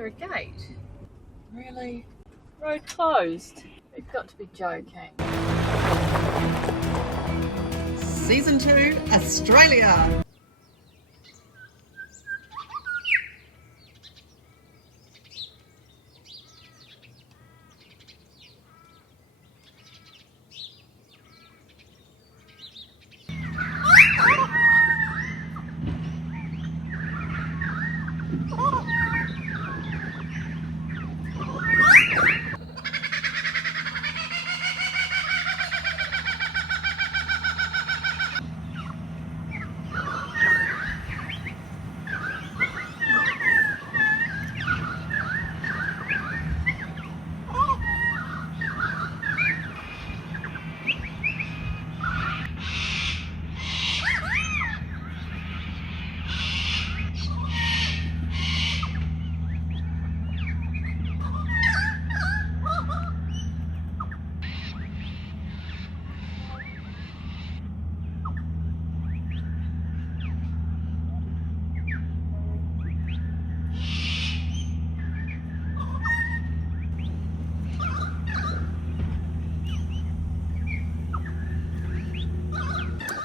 there a gate? Really? Road closed? You've got to be joking. Season 2, Australia.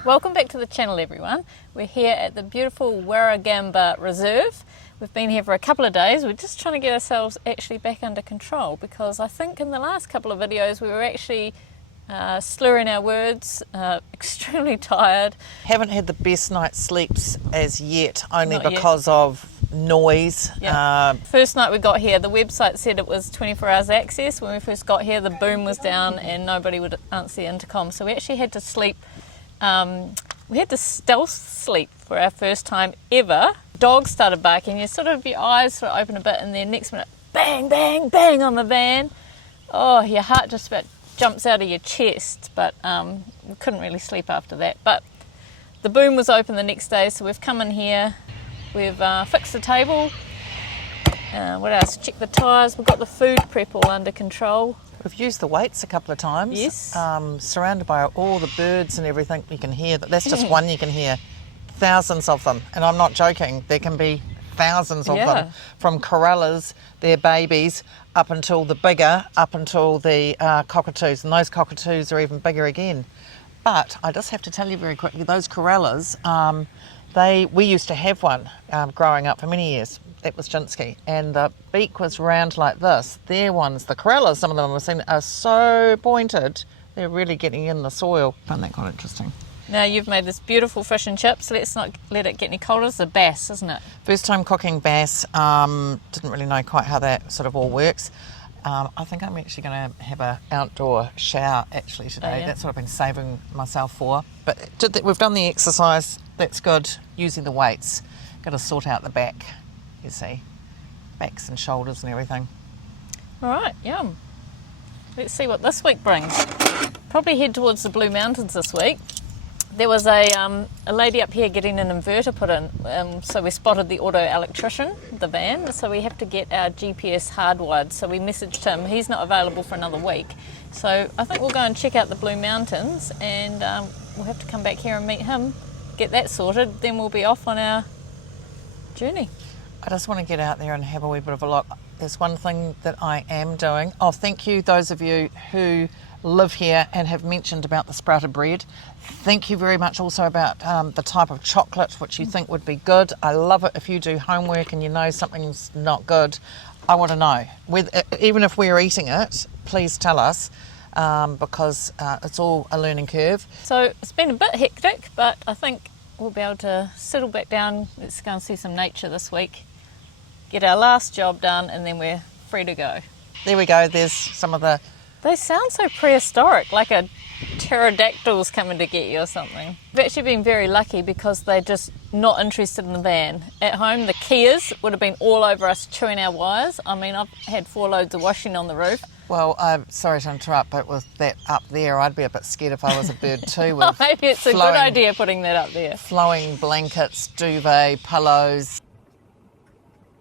Welcome back to the channel, everyone. We're here at the beautiful Warragamba Reserve. We've been here for a couple of days. We're just trying to get ourselves actually back under control, because I think in the last couple of videos we were actually slurring our words, extremely tired. Haven't had the best night's sleeps as yet, only Not because of noise. Yeah. First night we got here, the website said it was 24 hours access. When we first got here, the boom was down and nobody would answer the intercom. So we actually had to sleep. We had to stealth sleep for our first time ever. Dogs started barking. Your eyes sort of open a bit, and then next minute, bang, bang, bang on the van. Oh, your heart just about jumps out of your chest. But we couldn't really sleep after that. But the boom was open the next day, so we've come in here. We've fixed the table. What else? Checked the tyres. We've got the food prep all under control. We've used the weights a couple of times. Yes. Surrounded by all the birds and everything you can hear. That's just one you can hear. Thousands of them. And I'm not joking. There can be thousands of them. From corellas, their babies, up until the bigger, up until the cockatoos. And those cockatoos are even bigger again. But I just have to tell you very quickly, those corellas, we used to have one growing up for many years. That was Jinsky, and the beak was round like this. Their ones, the corellas, some of them I've seen, are so pointed, they're really getting in the soil. I found that quite interesting. Now you've made this beautiful fish and chips. Let's not let it get any colder. It's a bass, isn't it? First time cooking bass. Didn't really know quite how that sort of all works. I think I'm actually going to have an outdoor shower actually today. Oh, yeah? That's what I've been saving myself for. But we've done the exercise. That's good. Using the weights. Got to sort out the back. You see, backs and shoulders and everything. All right, yum. Let's see what this week brings. Probably head towards the Blue Mountains this week. There was a lady up here getting an inverter put in, so we spotted the auto electrician, the van, so we have to get our GPS hardwired. So we messaged him. He's not available for another week. So I think we'll go and check out the Blue Mountains, and we'll have to come back here and meet him, get that sorted, then we'll be off on our journey. I just want to get out there and have a wee bit of a look. There's one thing that I am doing. Oh, thank you, those of you who live here and have mentioned about the sprouted bread. Thank you very much also about the type of chocolate which you think would be good. I love it if you do homework and you know something's not good. I want to know. Even if we're eating it, please tell us, because it's all a learning curve. So it's been a bit hectic, but I think we'll be able to settle back down. Let's go and see some nature this week. Get our last job done, and then we're free to go. There we go. There's some of the... They sound so prehistoric, like a pterodactyl's coming to get you or something. We've actually been very lucky because they're just not interested in the van. At home, the Kias would have been all over us chewing our wires. I mean, I've had 4 loads of washing on the roof. Well, I'm sorry to interrupt, but with that up there, I'd be a bit scared if I was a bird too. With Maybe it's a good idea putting that up there. Flowing blankets, duvet, pillows.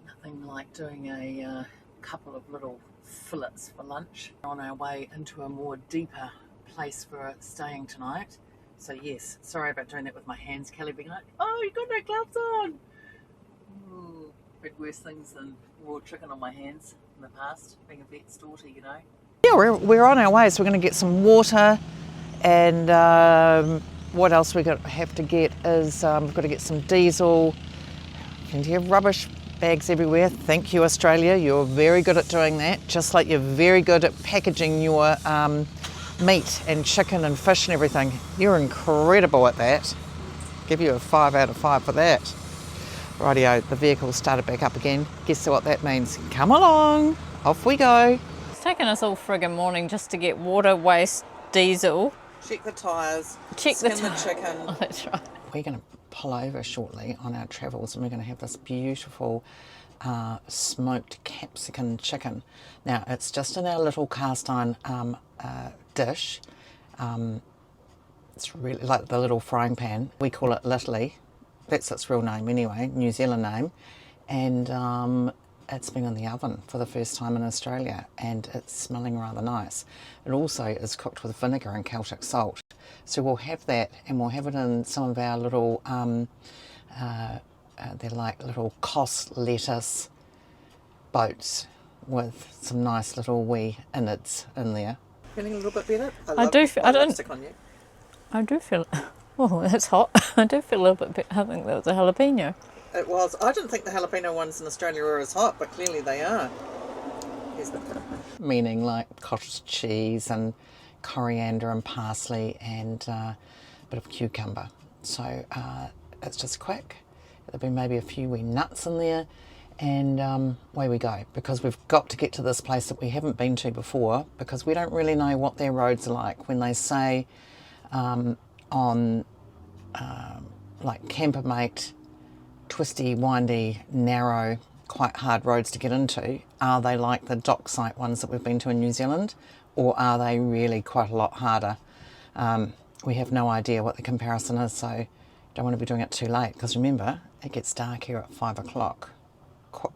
Nothing like doing a couple of little fillets for lunch on our way into a more deeper place for staying tonight. So yes, sorry about doing that with my hands. Kelly being like, oh, you got no gloves on. been worse things than raw chicken on my hands in the past, being a vet's daughter, you know. Yeah, we're on our way, so we're going to get some water, and what else we have to get is we've got to get some diesel, plenty of rubbish bags everywhere. Thank you, Australia, you're very good at doing that, just like you're very good at packaging your meat and chicken and fish and everything. You're incredible at that. Give you a 5 out of 5 for that. Rightio, the vehicle started back up again. Guess what that means? Come along, off we go. It's taken us all friggin' morning just to get water, waste, diesel. Check the tyres, Check skin the the chicken. Oh, that's right. We're going to pull over shortly on our travels and we're going to have this beautiful smoked capsicum chicken. Now, it's just in our little cast iron dish. It's really like the little frying pan. We call it Littley. That's its real name anyway, New Zealand name. And it's been in the oven for the first time in Australia and it's smelling rather nice. It also is cooked with vinegar and Celtic salt. So we'll have that and we'll have it in some of our little, they're like little cos lettuce boats with some nice little wee innards in there. Feeling a little bit better? I do feel oh, that's hot. I do feel a little bit, I think that was a jalapeno. It was. I didn't think the jalapeno ones in Australia were as hot, but clearly they are. Here's the meaning like cottage cheese and coriander and parsley and a bit of cucumber. So it's just quick. There'll be maybe a few wee nuts in there and away we go, because we've got to get to this place that we haven't been to before, because we don't really know what their roads are like. When they say on like Campermate, twisty, windy, narrow, quite hard roads to get into, are they like the dock site ones that we've been to in New Zealand, or are they really quite a lot harder? We have no idea what the comparison is, so don't want to be doing it too late, because remember, it gets dark here at 5 o'clock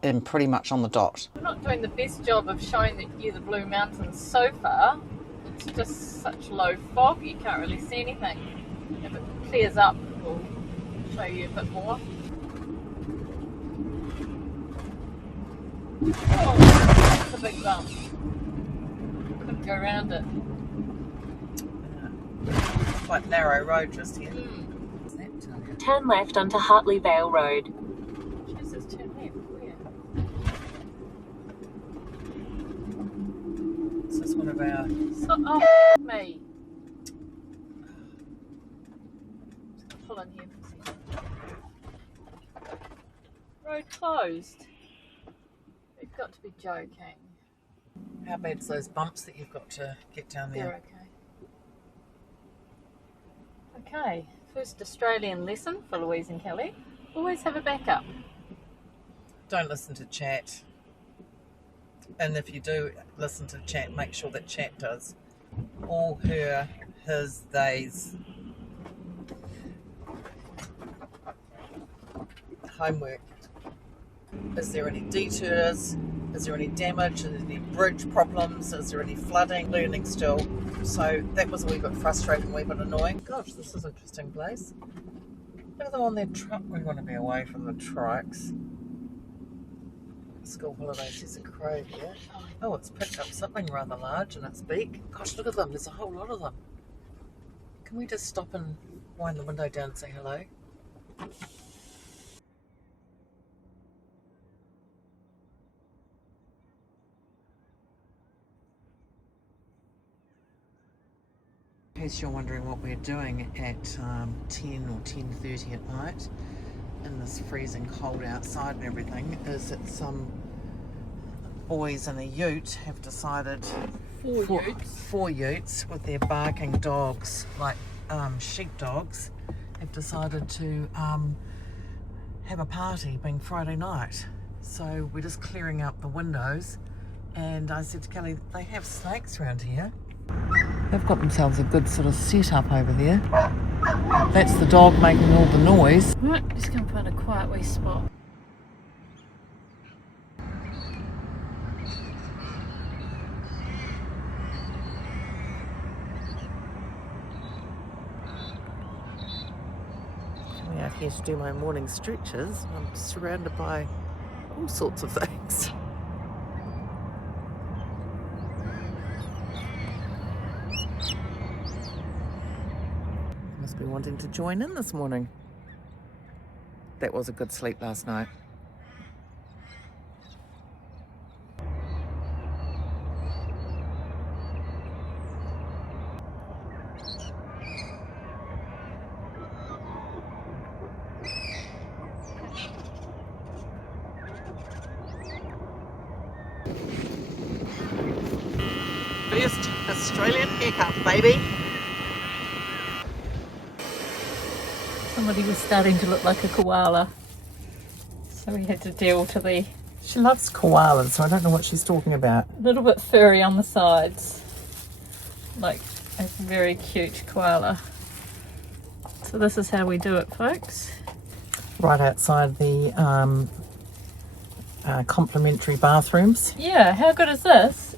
and pretty much on the dot. We're not doing the best job of showing you the Blue Mountains so far. It's just such low fog, you can't really see anything. If it clears up, we'll show you a bit more. Oh, that's a big bump. Couldn't go around it. Quite narrow road just here. Turn left onto Hartley Vale Road. Jesus, turn left. Where? This is one of our... Oh, me. Just pull in here for a second. Road closed. You've got to be joking. How bad's those bumps that you've got to get down there? They're okay. Okay, first Australian lesson for Louise and Kelly. Always have a backup. Don't listen to chat. And if you do listen to chat, make sure that chat does all her, his, they's homework. Is there any detours? Is there any damage? Is there any bridge problems? Is there any flooding? Learning still. So that was a wee bit frustrating, a wee bit annoying. Gosh, this is an interesting place. Look at them on their truck. We want to be away from the trucks. School holidays, there's a crow here. Oh, it's picked up something rather large in its beak. Gosh, look at them, there's a whole lot of them. Can we just stop and wind the window down and say hello? In case you're wondering what we're doing at 10 or 10:30 at night in this freezing cold outside and everything, is that some boys in a ute have decided, four utes with their barking dogs, like sheep dogs, have decided to have a party, being Friday night. So we're just clearing up the windows, and I said to Kelly, they have snakes around here. They've got themselves a good sort of setup over there. That's the dog making all the noise. Right, just going to find a quiet wee spot. Coming out here to do my morning stretches. I'm surrounded by all sorts of things. Must be wanting to join in this morning. That was a good sleep last night. First Australian haircut, baby. Somebody was starting to look like a koala, so we had to deal to the She loves koalas, so I don't know what she's talking about. little bit furry on the sides, like a very cute koala. So this is how we do it, folks. Right outside the complimentary bathrooms. Yeah, how good is this?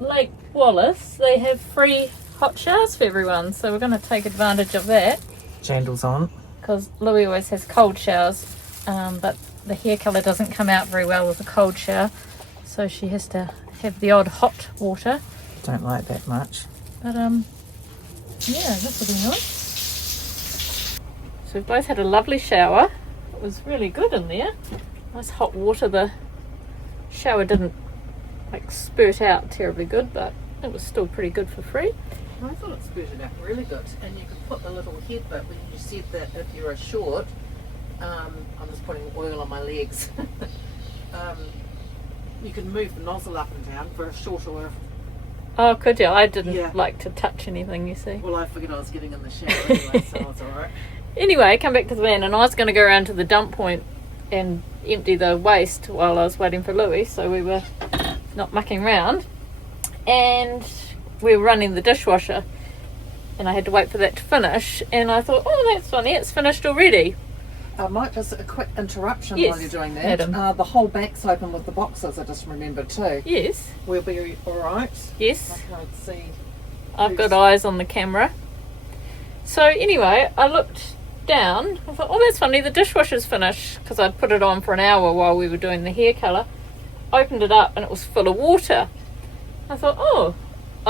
Lake Wallace, they have free hot showers for everyone, so we're going to take advantage of that. Jandals on. Because Louis always has cold showers, but the hair colour doesn't come out very well with a cold shower, so she has to have the odd hot water. Don't like that much. But yeah, this will be nice. So we've both had a lovely shower. It was really good in there. Nice hot water. The shower didn't like spurt out terribly good, but it was still pretty good for free. I thought it spurted out really good, and you could put the little head bit when you said that if you're short. I'm just putting oil on my legs. You can move the nozzle up and down for a short or. Oh, could you? I didn't like to touch anything, you see. Well, I figured I was getting in the shower anyway, so I was alright. Anyway, come back to the van, and I was going to go around to the dump point and empty the waste while I was waiting for Louis, so we were not mucking around. And we were running the dishwasher, and I had to wait for that to finish, and I thought, oh, that's funny, it's finished already. I might just a quick interruption Yes, while you're doing that. Adam. The whole back's open with the boxes, I just remembered too. Yes, We'll be alright. yes, I can't see. I've got eyes on the camera. So anyway, I looked down, I thought, oh, that's funny, the dishwasher's finished, because I'd put it on for an hour while we were doing the hair colour. Opened it up, and it was full of water. I thought, oh,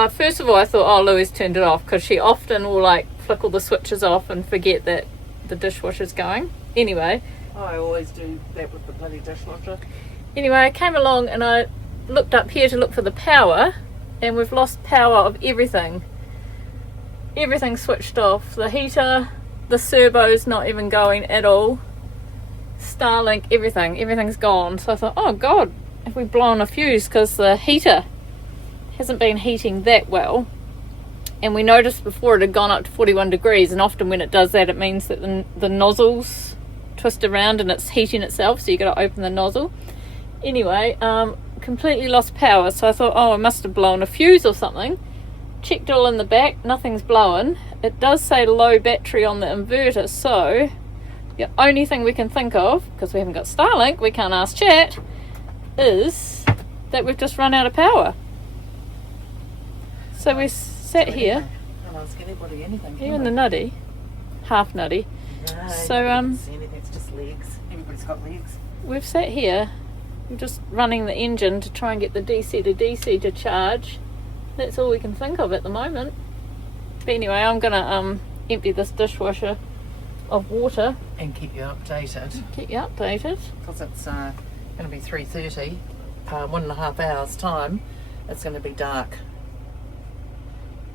first of all, I thought, oh, Louis turned it off, because she often will like flick all the switches off and forget that the dishwasher's going. Anyway, I always do that with the bloody dishwasher. Anyway, I came along and I looked up here to look for the power, and we've lost power of everything. Everything's switched off. The heater, the servo's not even going at all. Starlink, everything's gone. So I thought, oh God, have we blown a fuse, because the heater hasn't been heating that well. And we noticed before it had gone up to 41 degrees, and often when it does that, it means that the nozzles twist around and it's heating itself, so you got to open the nozzle. Anyway, completely lost power, so I thought, oh, I must have blown a fuse or something. Checked all in the back, nothing's blowing. It does say low battery on the inverter, so the only thing we can think of, because we haven't got Starlink, we can't ask chat, is that we've just run out of power. So we sat here. Can't ask anybody anything. You and the nutty, half nutty. No, So, you can't see anything, it's just legs. Everybody's got legs. We've sat here, we're just running the engine to try and get the DC to DC to charge. That's all we can think of at the moment. But anyway, I'm gonna empty this dishwasher of water. And keep you updated. Keep you updated. Because it's going to be 3:30, 1.5 hours time. It's going to be dark.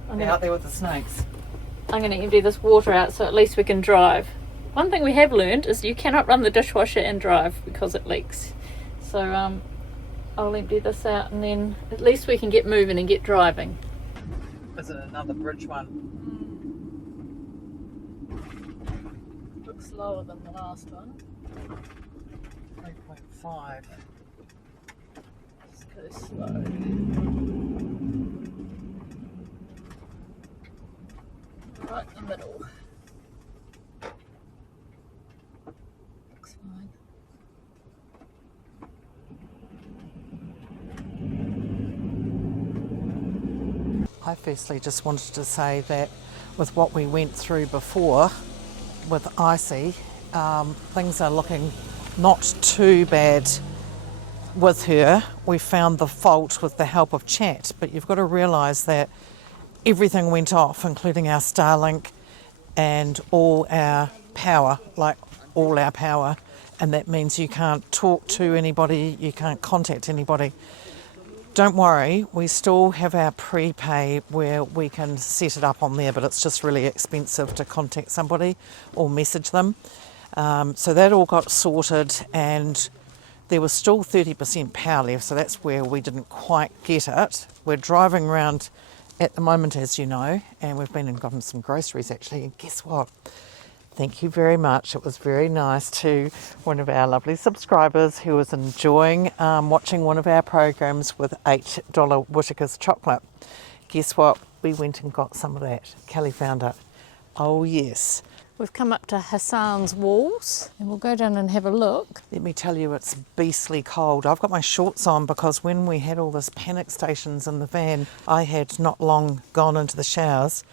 I'm Out there with the snakes. going to empty this water out so at least we can drive. One thing we have learned is you cannot run the dishwasher and drive because it leaks. So I'll empty this out, and then at least we can get moving and get driving. Is it another bridge one? Looks lower than the last one. 3.5. Just go slow. Right in the middle. Looks fine. I firstly just wanted to say that with what we went through before with Icy, things are looking not too bad with her, we found the fault with the help of chat, but you've got to realise that everything went off, including our Starlink and all our power, and that means you can't talk to anybody, you can't contact anybody. Don't worry, we still have our prepay where we can set it up on there, but it's just really expensive to contact somebody or message them. So that all got sorted, and there was still 30% power left, so that's where we didn't quite get it. We're driving around at the moment, as you know, and we've been and gotten some groceries actually, and guess what? Thank you very much. It was very nice to one of our lovely subscribers who was enjoying watching one of our programs with $8 Whittaker's chocolate. Guess what? We went and got some of that. Kelly found it. Oh yes. We've come up to Hassan's walls and we'll go down and have a look. Let me tell you, it's beastly cold. I've got my shorts on because when we had all this panic stations in the van, I had not long gone into the showers,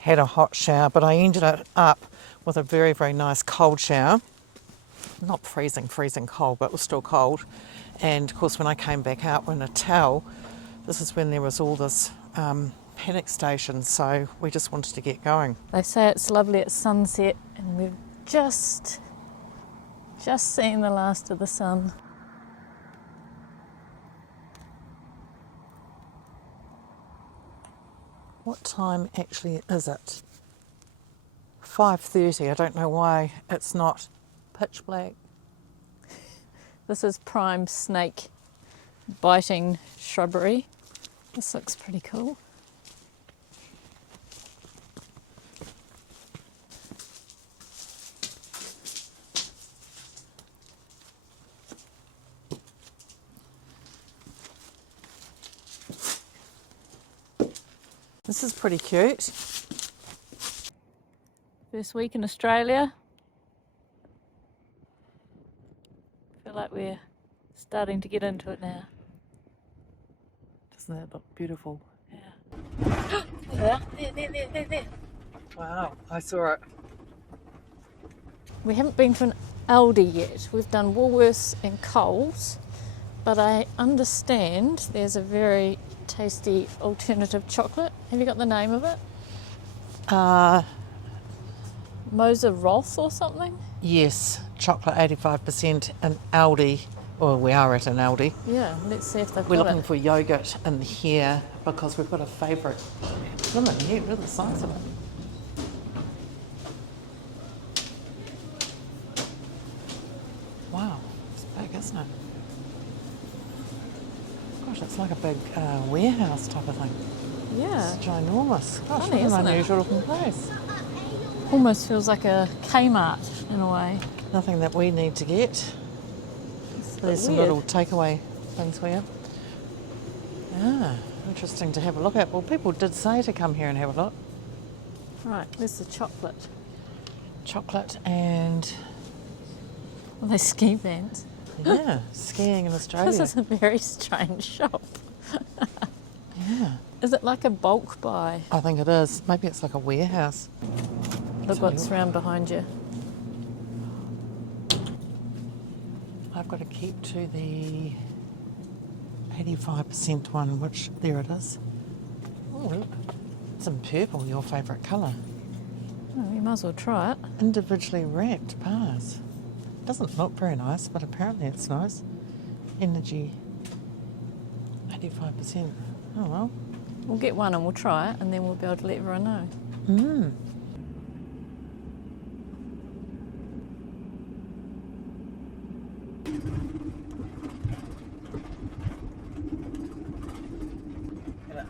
had a hot shower, but I ended it up with a very, very nice cold shower. Not freezing cold, but it was still cold. And of course, when I came back out in a towel, this is when there was all this panic station, so we just wanted to get going. They say it's lovely at sunset, and we've just seen the last of the sun. What time actually is it? 5:30. I don't know why it's not pitch black. This is prime snake biting shrubbery. This looks pretty cool. This is pretty cute. First week in Australia. Feel like we're starting to get into it now. Doesn't that look beautiful? Yeah. There. Wow, I saw it. We haven't been to an Aldi yet. We've done Woolworths and Coles, but I understand there's a very tasty alternative chocolate. Have you got the name of it? Moser Roth or something? Yes, chocolate 85% and Aldi. Well, we are at an Aldi. Yeah, let's see if they've We're got looking it. for yogurt in here because we've got a favourite. Look at here, look at the size of it. Wow, it's big, isn't it? Gosh, it's like a big warehouse type of thing. Yeah, It's ginormous. Gosh, Funny, what an isn't it? unusual looking place. almost feels like a Kmart in a way. Nothing that we need to get. There's some weird. little takeaway things here. Ah, interesting to have a look at. Well, people did say to come here and have a look. Right, where's the chocolate? Chocolate and, Well, they ski bands. yeah, skiing in Australia. This is a very strange shop. Yeah, Is it like a bulk buy? I think it is. Maybe it's like a warehouse. Look what's round behind you. I've got to keep to the 85% one, which, there it is. Oh, look. It's in purple, your favourite colour. Oh, you might as well try it. Individually wrapped bars. Doesn't look very nice, but apparently it's nice. Energy, 85%. Oh well. We'll get one and we'll try it, and then we'll be able to let everyone know. Mmm.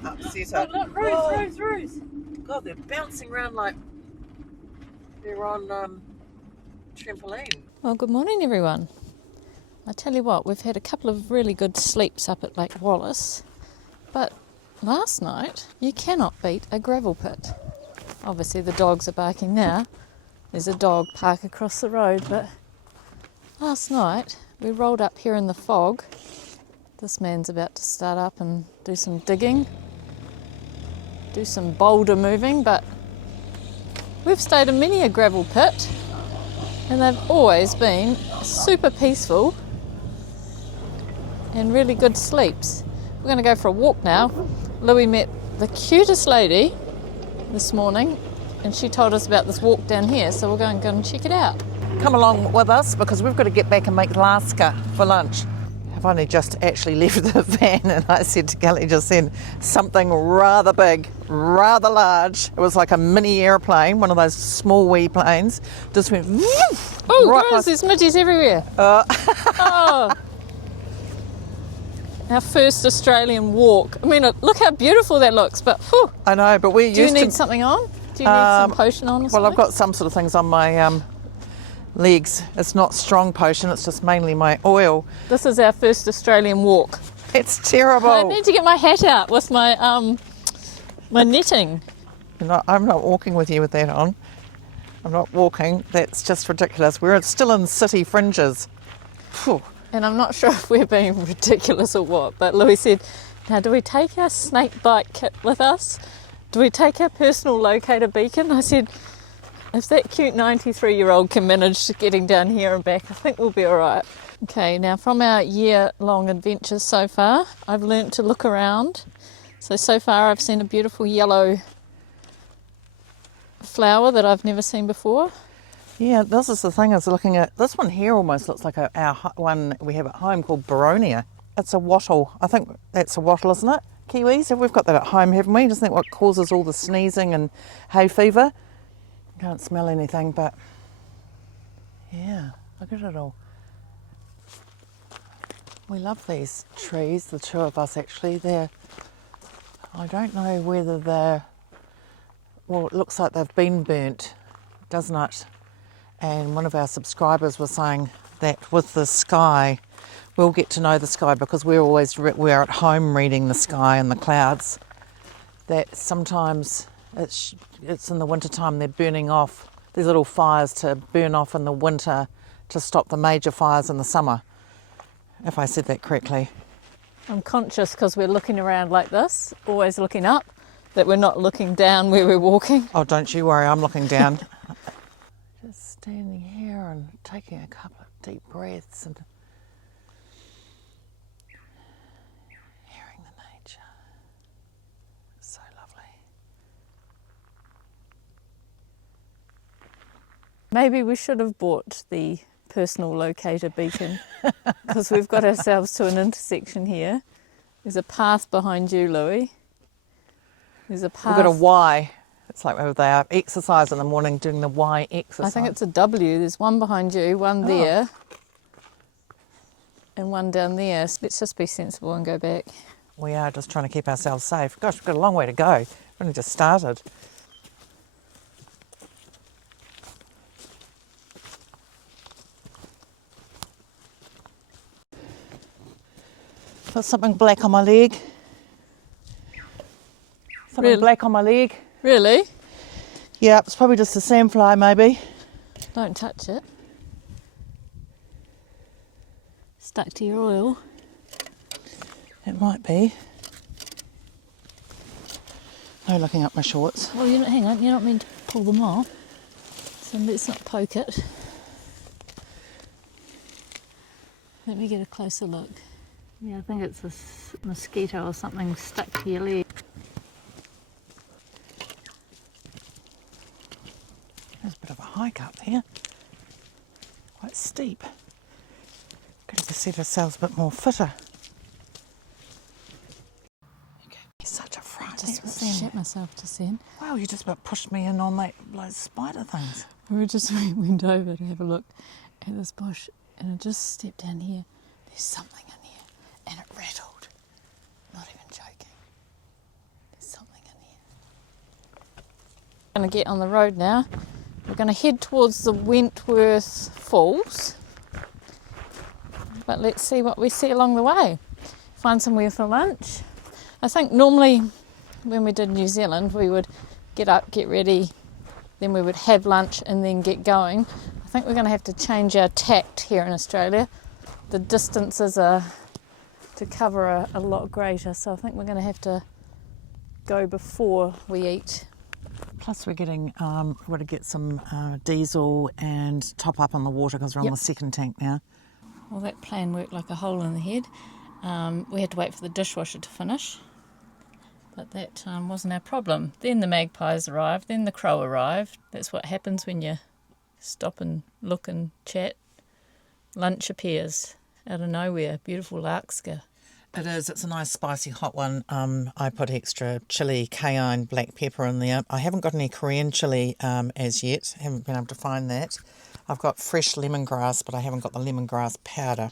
Upset her. Look, Rose. God, they're bouncing around like they're on trampoline. Well, good morning, everyone. I tell you what, we've had a couple of really good sleeps up at Lake Wallace, but last night you cannot beat a gravel pit. Obviously the dogs are barking now. There's a dog park across the road, but last night we rolled up here in the fog. This man's about to start up and do some digging, do some boulder moving, but we've stayed in many a gravel pit and they've always been super peaceful. and really good sleeps. We're going to go for a walk now. Louis met the cutest lady this morning and she told us about this walk down here, so we're going to go and check it out. Come along with us because we've got to get back and make Laska for lunch. I've only just actually left the van and I said to Kelly just then, something rather big, rather large. It was like a mini airplane, one of those small wee planes, just went... Oh, right girls, there's midges everywhere. Oh. Our first Australian walk. I mean, look how beautiful that looks, but whew. I know, but we're used to... Do you need something on? Do you need some potion on or something? Well, I've got some sort of things on my legs. It's not strong potion, it's just mainly my oil. This is our first Australian walk. It's terrible. I need to get my hat out with my my netting. I'm not walking with you with that on. I'm not walking. That's just ridiculous. We're still in city fringes. Phew. And I'm not sure if we're being ridiculous or what, but Louis said, now do we take our snake bite kit with us? Do we take our personal locator beacon? I said, if that cute 93-year-old can manage getting down here and back, I think we'll be all right. Okay, now from our year-long adventures so far, I've learnt to look around. So far I've seen a beautiful yellow flower that I've never seen before. Yeah, this is the thing, I was looking at, this one here almost looks like our one we have at home called Boronia. It's a wattle. I think that's a wattle, isn't it? Kiwis, we've got that at home, haven't we? Isn't that what causes all the sneezing and hay fever? Can't smell anything, but yeah, look at it all. We love these trees, the two of us actually. I don't know whether they're, well, it looks like they've been burnt, doesn't it? And one of our subscribers was saying that with the sky, we'll get to know the sky because we're at home reading the sky and the clouds, that sometimes it's in the winter time they're burning off these little fires to burn off in the winter to stop the major fires in the summer, if I said that correctly. I'm conscious because we're looking around like this, always looking up, that we're not looking down where we're walking. Oh, don't you worry, I'm looking down. Just standing here and taking a couple of deep breaths and hearing the nature. So lovely. Maybe we should have bought the personal locator beacon because we've got ourselves to an intersection here. There's a path behind you, Louis. There's a path. We've got a Y. It's like where they are exercise in the morning, doing the Y exercise. I think it's a W. There's one behind you, one there, and one down there. So let's just be sensible and go back. We are just trying to keep ourselves safe. Gosh, we've got a long way to go. We've only just started. Got something black on my leg. Something black on my leg. Really? Yeah, it's probably just a sandfly maybe. Don't touch it. Stuck to your oil. It might be. No looking up my shorts. Well, hang on, you're not meant to pull them off. So let's not poke it. Let me get a closer look. Yeah, I think it's a mosquito or something stuck to your leg. There's a bit of a hike up there. Quite steep. Could have set ourselves a bit more fitter. You gave me such a fright. I just shit myself just then. Wow, you just about pushed me in on those spider things. We went over to have a look at this bush and I just stepped down here. There's something in here and it rattled. Not even joking. There's something in here. I'm going to get on the road now. We're going to head towards the Wentworth Falls. But let's see what we see along the way. Find somewhere for lunch. I think normally when we did New Zealand we would get up, get ready, then we would have lunch and then get going. I think we're going to have to change our tact here in Australia. The distances are to cover a lot greater, so I think we're going to have to go before we eat. Plus we're getting, we've got to get some diesel and top up on the water because we're on the second tank now. Well, that plan worked like a hole in the head. We had to wait for the dishwasher to finish, but that wasn't our problem. Then the magpies arrived, then the crow arrived. That's what happens when you stop and look and chat. Lunch appears out of nowhere. Beautiful larkspur. It is. It's a nice spicy hot one. I put extra chili, cayenne, black pepper in there. I haven't got any Korean chili as yet. Haven't been able to find that. I've got fresh lemongrass, but I haven't got the lemongrass powder.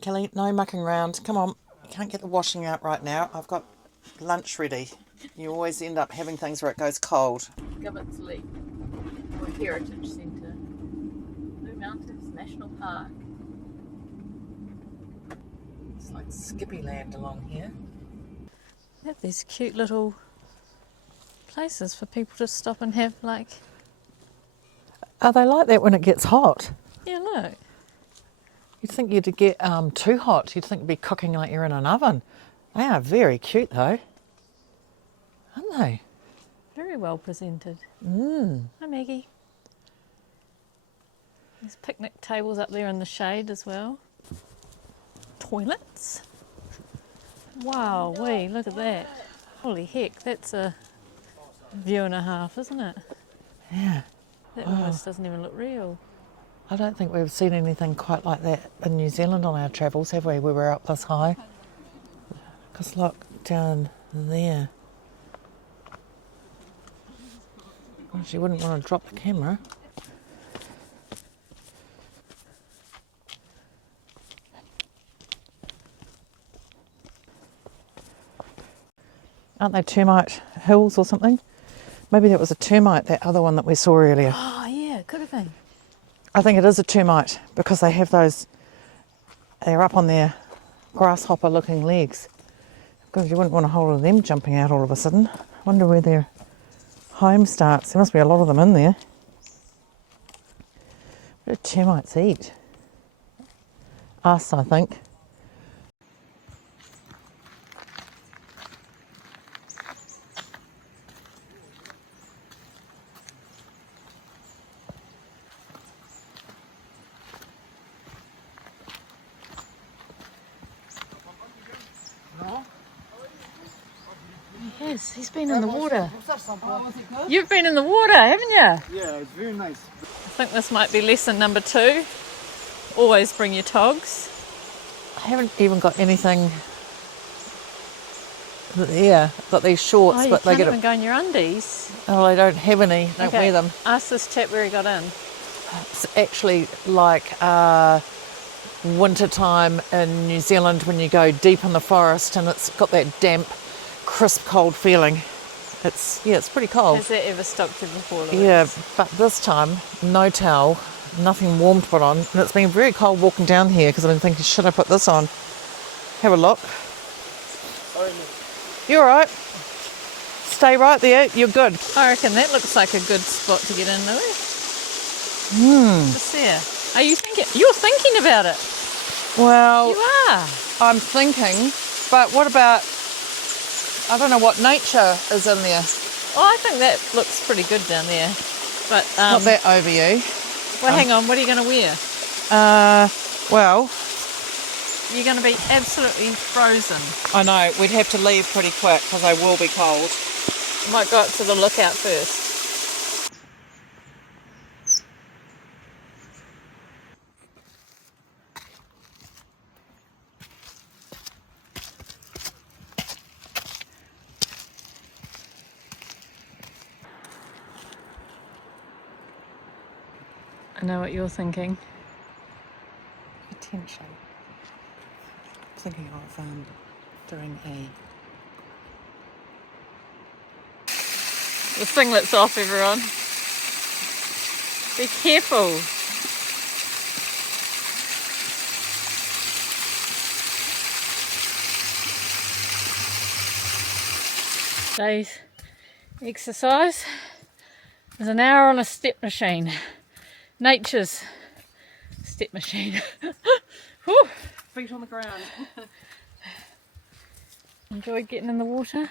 Kelly, no mucking around. Come on. You can't get the washing out right now. I've got lunch ready. You always end up having things where it goes cold. Gibbets Leap, or Heritage Centre. Blue Mountains National Park. It's like Skippy Land along here. They have these cute little places for people to stop and have, like... Are they like that when it gets hot? Yeah, look. You'd think you'd get too hot. You'd think it'd be cooking like you're in an oven. They are very cute though, aren't they? Very well presented. Mm. Hi, Maggie. There's picnic tables up there in the shade as well. Toilets. Wow, wee, look at that. Holy heck, that's a view and a half, isn't it? Yeah. That almost doesn't even look real. I don't think we've seen anything quite like that in New Zealand on our travels, have we? We were up this high. Because look, down there. Well, she wouldn't want to drop the camera. Aren't they termite hills or something? Maybe that was a termite, that other one that we saw earlier. Oh, yeah, it could have been. I think it is a termite because they have those, they're up on their grasshopper looking legs. Because you wouldn't want a whole of them jumping out all of a sudden. I wonder where their home starts. There must be a lot of them in there. What do termites eat? Us, I think. Yes, he's been in the water. You've been in the water, haven't you? Yeah, it's very nice. I think this might be lesson number 2. Always bring your togs. I haven't even got anything. Yeah, got these shorts, Oh, you but they can't get even go in your undies. Oh, I don't have any. Don't wear them. Ask this chap where he got in. It's actually like winter time in New Zealand when you go deep in the forest and it's got that damp, crisp, cold feeling. It's pretty cold. Has that ever stopped you before, Louise? Yeah, but this time, no towel, nothing warm to put on. And it's been very cold walking down here because I've been thinking, should I put this on? Have a look. You all right? Stay right there. You're good. I reckon that looks like a good spot to get in, Louise. Just there. Are you thinking? You're thinking about it. Well, You are. I'm thinking, but what about, I don't know what nature is in there. Oh, I think that looks pretty good down there. But Not that over you. well, hang on. What are you going to wear? Well, You're going to be absolutely frozen. I know, we'd have to leave pretty quick because I will be cold. Might go up to the lookout first. I know what you're thinking. Potential. Thinking of doing The singlet's off, everyone. Be careful. Today's exercise is an hour on a step machine. Nature's step machine. Whew. feet on the ground. Enjoyed getting in the water?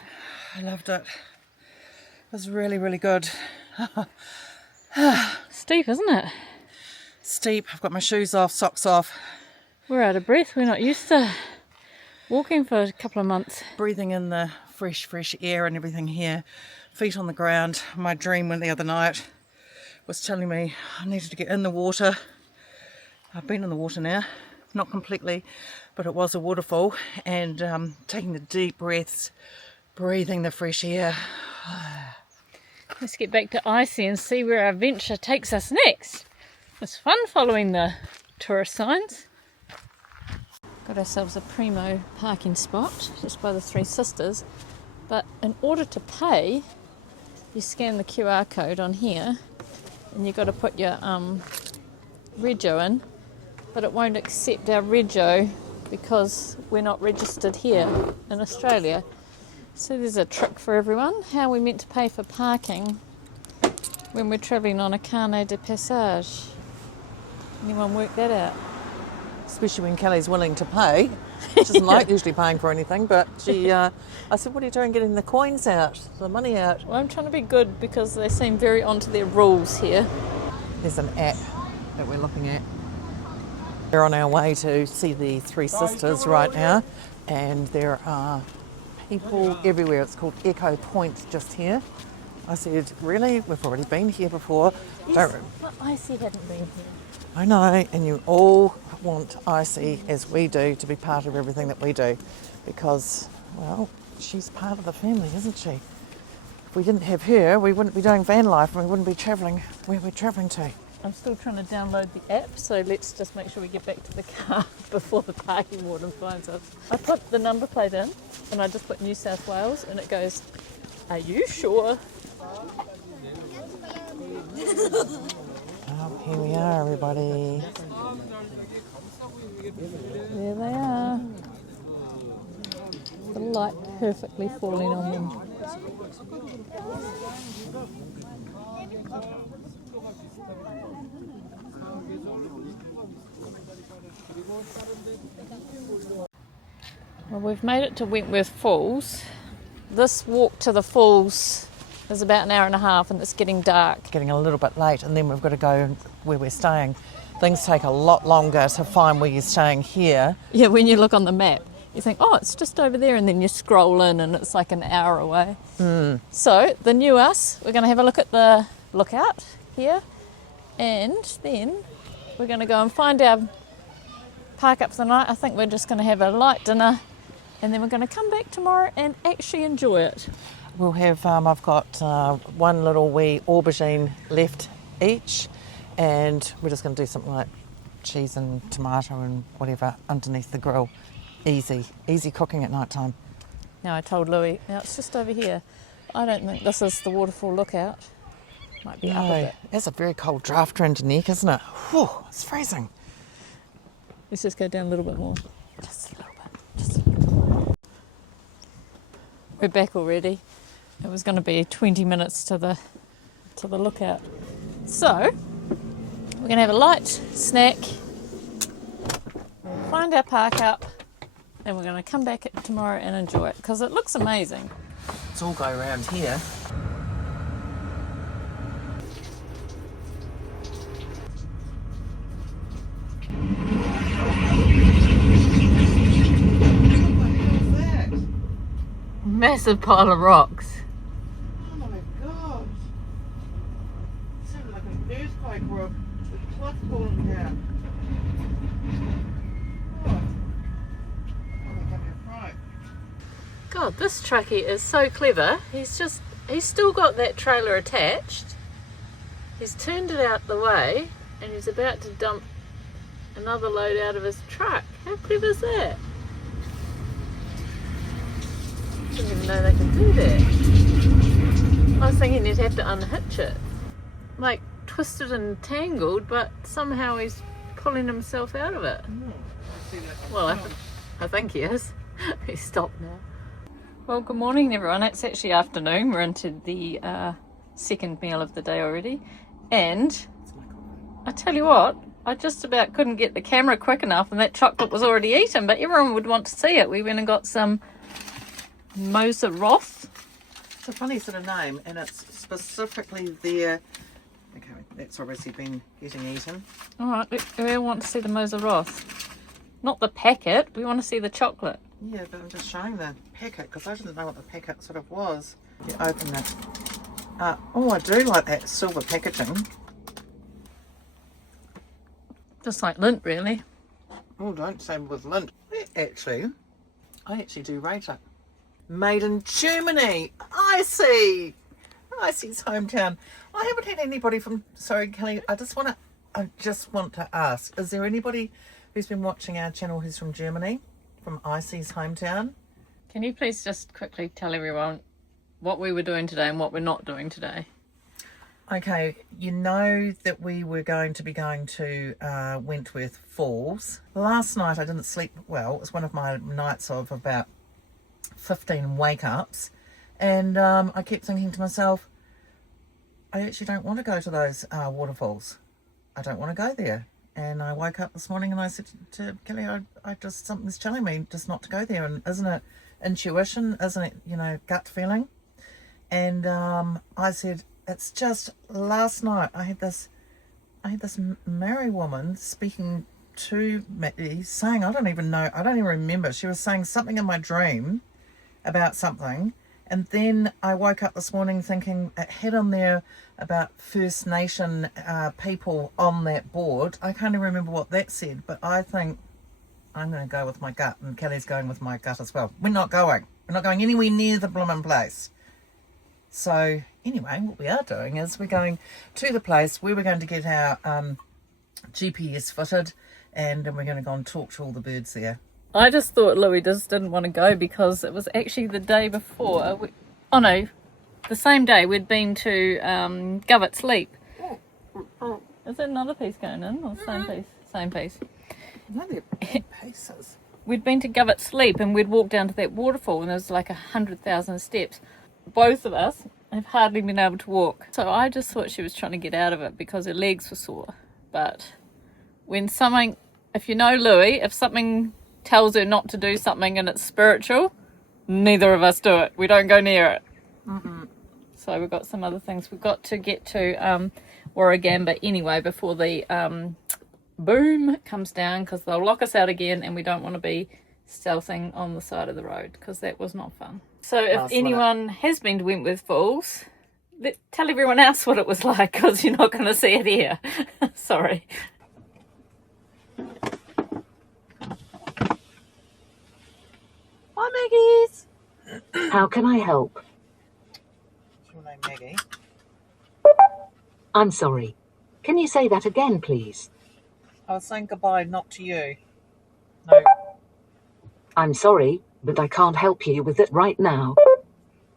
I loved it. It was really, really good. Steep, isn't it? Steep. I've got my shoes off, socks off. We're out of breath. We're not used to Walking for a couple of months. Breathing in the fresh air and everything here. Feet on the ground. My dream the other night was telling me I needed to get in the water. I've been in the water now, not completely, but it was a waterfall, and taking the deep breaths, breathing the fresh air. Let's get back to Icy and see where our adventure takes us next. It's fun following the tourist signs. Got ourselves a primo parking spot just by the Three Sisters, but in order to pay, you scan the QR code on here and you've got to put your rego in, but it won't accept our rego because we're not registered here in Australia. So there's a trick for everyone, how we're meant to pay for parking when we're travelling on a carnet de passage. Anyone work that out? Especially when Kelly's willing to pay. She doesn't like usually paying for anything, but she, I said, what are you doing getting the coins out, the money out? Well, I'm trying to be good because they seem very onto their rules here. There's an app that we're looking at. We're on our way to see the Three Sisters right now, and there are people everywhere. It's called Echo Point just here. I said, really? We've already been here before. Yes, but Icy hadn't been here. I know, and you all want Icy, as we do, to be part of everything that we do, because, well, she's part of the family, isn't she? If we didn't have her, we wouldn't be doing van life and we wouldn't be travelling where we're travelling to. I'm still trying to download the app, so let's just make sure we get back to the car before the parking warden finds us. I put the number plate in, and I just put New South Wales, and it goes, are you sure? Oh, here we are, everybody. There they are. The light perfectly falling on them. Well, we've made it to Wentworth Falls. This walk to the falls is about an hour and a half, and it's getting dark. Getting a little bit late, and then we've got to go where we're staying. Things take a lot longer to find where you're staying here. Yeah, when you look on the map, you think, oh, it's just over there, and then you scroll in and it's like an hour away. So, the new us, we're going to have a look at the lookout here, and then we're going to go and find our park up for the night. I think we're just going to have a light dinner, and then we're going to come back tomorrow and actually enjoy it. We'll have, I've got one little wee aubergine left each, and we're just going to do something like cheese and tomato and whatever underneath the grill. Easy cooking at night time. Now, I told Louis, now it's just over here. I don't think this is the waterfall lookout. Might be up a bit. That's a very cold draft around your neck, isn't it? Whew, it's freezing. Let's just go down a little bit more. Just a little bit. We're back already. It was going to be 20 minutes to the lookout. So, we're going to have a light snack, find our park up, and we're going to come back tomorrow and enjoy it, because it looks amazing. Let's all go around here. Massive pile of rocks. Oh my god! It sounded like an earthquake or a cliff falling down. God, this truckie is so clever. He's still got that trailer attached. He's turned it out the way, and he's about to dump another load out of his truck. How clever is that? I didn't even know they could do that. I was thinking he'd have to unhitch it. Like, twisted and tangled, but somehow he's pulling himself out of it. Well, I think he is. He's stopped now. Well, good morning everyone. It's actually afternoon. We're into the second meal of the day already. And I tell you what, I just about couldn't get the camera quick enough, and that chocolate was already eaten, but everyone would want to see it. We went and got some Moseroth. It's a funny sort of name, and it's specifically there. Okay, that's obviously been getting eaten. All right, we all want to see the Moseroth. Not the packet, we want to see the chocolate. Yeah, but I'm just showing the packet because I didn't know what the packet sort of was. You open it. Oh, I do like that silver packaging. Just like lint, really. Oh, don't say with lint. I actually do rate it. Made in Germany. Icy's hometown. I haven't had anybody from. Sorry, Kelly. I just want to ask: is there anybody who's been watching our channel who's from Germany, from Icy's hometown? Can you please just quickly tell everyone what we were doing today and what we're not doing today? Okay, you know that we were going to be going to Wentworth Falls. Last night I didn't sleep well. It was one of my nights of about 15 wake-ups. And I kept thinking to myself, I actually don't want to go to those waterfalls. I don't want to go there. And I woke up this morning and I said to Kelly, I just, something's telling me just not to go there. And isn't it intuition? Isn't it, gut feeling? And I said, it's just last night I had this Maori woman speaking to me, saying, I don't even remember. She was saying something in my dream about something. And then I woke up this morning thinking it had on there about First Nation people on that board. I can't even remember what that said, but I think I'm going to go with my gut, and Kelly's going with my gut as well. We're not going anywhere near the bloomin' place. So anyway, what we are doing is we're going to the place where we're going to get our GPS fitted, and we're going to go and talk to all the birds there. I just thought Louis just didn't want to go because it was actually the day before. The same day we'd been to Govet's Leap. Is there another piece going in or same piece? Same piece. No, they're big pieces. We'd been to Govet's Leap and we'd walked down to that waterfall and there was like 100,000 steps. Both of us have hardly been able to walk. So I just thought she was trying to get out of it because her legs were sore. But when something, if you know Louis, if something tells her not to do something and it's spiritual, neither of us do it. We don't go near it. Mm-mm. So we've got some other things. We've got to get to Warragamba anyway before the boom comes down because they'll lock us out again and we don't want to be stealthing on the side of the road because that was not fun. So if anyone has been to Wentworth Falls, tell everyone else what it was like because you're not going to see it here. Sorry. Hi, Maggie's. How can I help? What's your name, Maggie? I'm sorry. Can you say that again, please? I was saying goodbye, not to you. No. I'm sorry, but I can't help you with it right now.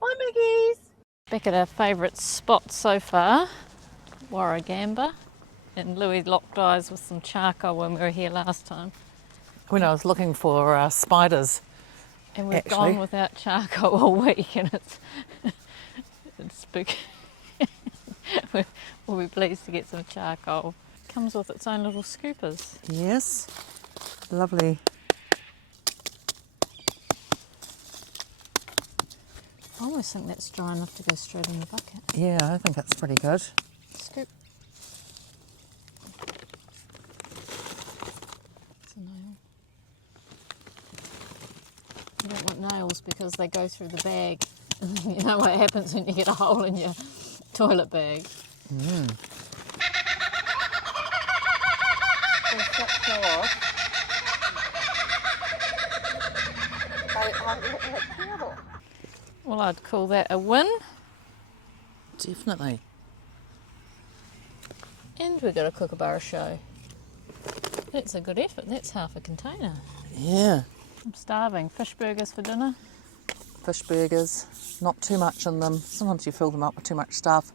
Hi, Maggie's. Back at our favourite spot so far, Warragamba. And Louis locked eyes with some charcoal when we were here last time. When I was looking for spiders. And we've gone without charcoal all week and it's big. We'll be pleased to get some charcoal. It comes with its own little scoopers. Yes, lovely. I almost think that's dry enough to go straight in the bucket. Yeah, I think that's pretty good. Scoop. It's a nail. You don't want nails because they go through the bag. You know what happens when you get a hole in your toilet bag. Mm. Well, I'd call that a win. Definitely. And we've got a kookaburra show. That's a good effort. That's half a container. Yeah. I'm starving. Fish burgers for dinner. Fish burgers, not too much in them. Sometimes you fill them up with too much stuff.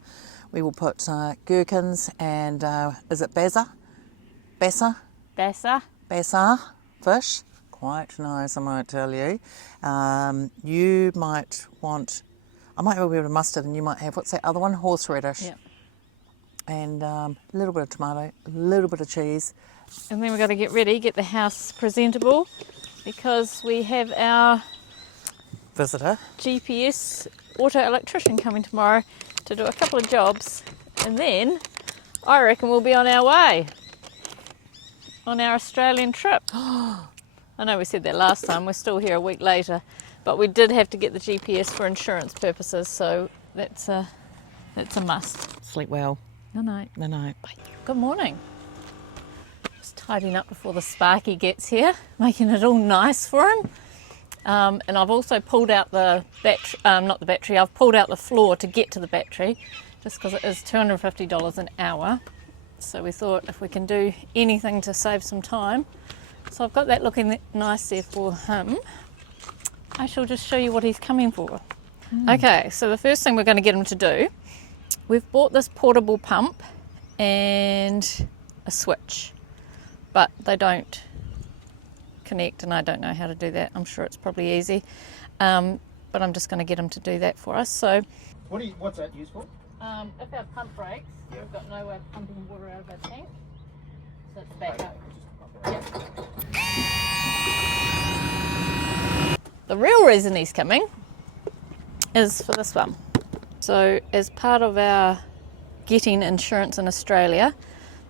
We will put gherkins and, is it basa fish. Quite nice, I might tell you. You might want, I might have a bit of mustard and you might have, what's that other one? Horseradish. Yep. And a little bit of tomato, a little bit of cheese. And then we've got to get ready, get the house presentable because we have our Visitor. GPS auto electrician coming tomorrow to do a couple of jobs. And then I reckon we'll be on our way on our Australian trip. I I know we said that last time, we're still here a week later, but we did have to get the GPS for insurance purposes, so that's a must. Sleep well. Good night. Good night. Good morning. Just tidying up before the Sparky gets here, making it all nice for him. And I've also pulled out the battery, I've pulled out the floor to get to the battery, just because it is $250 an hour. So we thought if we can do anything to save some time. So I've got that looking nice there for him. I shall just show you what he's coming for. Okay, so the first thing we're going to get him to do, we've bought this portable pump and a switch, but they don't connect and I don't know how to do that. I'm sure it's probably easy, but I'm just going to get him to do that for us. So what's that used for? if our pump breaks, we've got no way of pumping water out of our tank, so it's back up. The real reason he's coming is for this one. So as part of our getting insurance in Australia,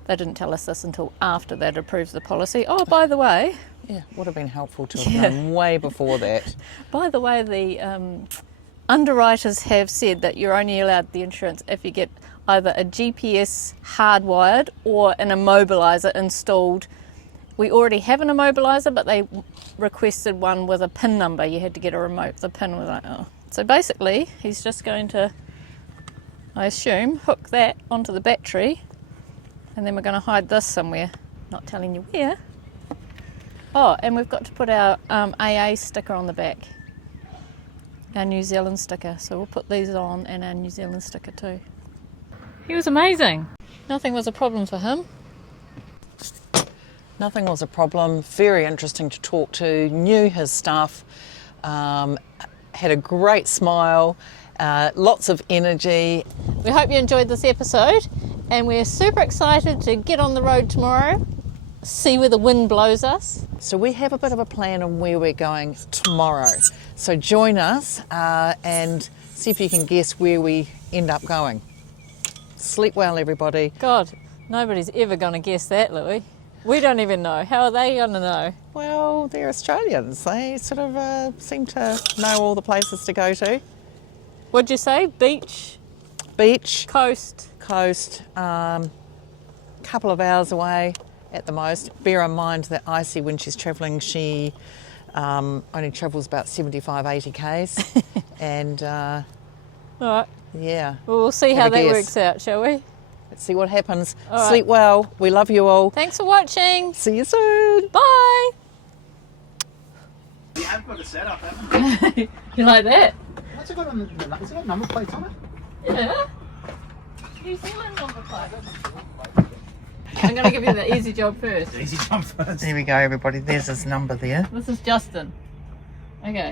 they didn't tell us this until after they'd approved the policy. Oh, by the way, Yeah, would have been helpful to have done way before that. by the way, the underwriters have said that you're only allowed the insurance if you get either a GPS hardwired or an immobiliser installed. We already have an immobiliser, but they requested one with a PIN number. You had to get a remote. The PIN was like, oh. So basically, he's just going to, I assume, hook that onto the battery, and then we're going to hide this somewhere. Not telling you where. Oh, and we've got to put our AA sticker on the back. Our New Zealand sticker. So we'll put these on and our New Zealand sticker too. He was amazing. Nothing was a problem for him. Nothing was a problem. Very interesting to talk to. Knew his stuff. Had a great smile. Lots of energy. We hope you enjoyed this episode, and we're super excited to get on the road tomorrow, see where the wind blows us. So we have a bit of a plan on where we're going tomorrow. So join us and see if you can guess where we end up going. Sleep well, everybody. God, nobody's ever going to guess that, Louis. We don't even know. How are they going to know? Well, they're Australians. They sort of seem to know all the places to go to. What'd you say? Beach, Coast, coast. couple of hours away at the most. Bear in mind that Icy, when she's travelling, she only travels about 75, 80 k's. And All right. yeah. Well, we'll see Have how a that guess. works out, shall we? Let's see what happens. All right. Sleep well. We love you all. Thanks for watching. See you soon. Bye. You have got a setup, haven't you? You like that? What's it got on the has it got number plates on it? Yeah. New Zealand number plate. I'm going to give you the easy job first. Easy jump first. There we go, everybody. There's his number there. This is Justin. Okay.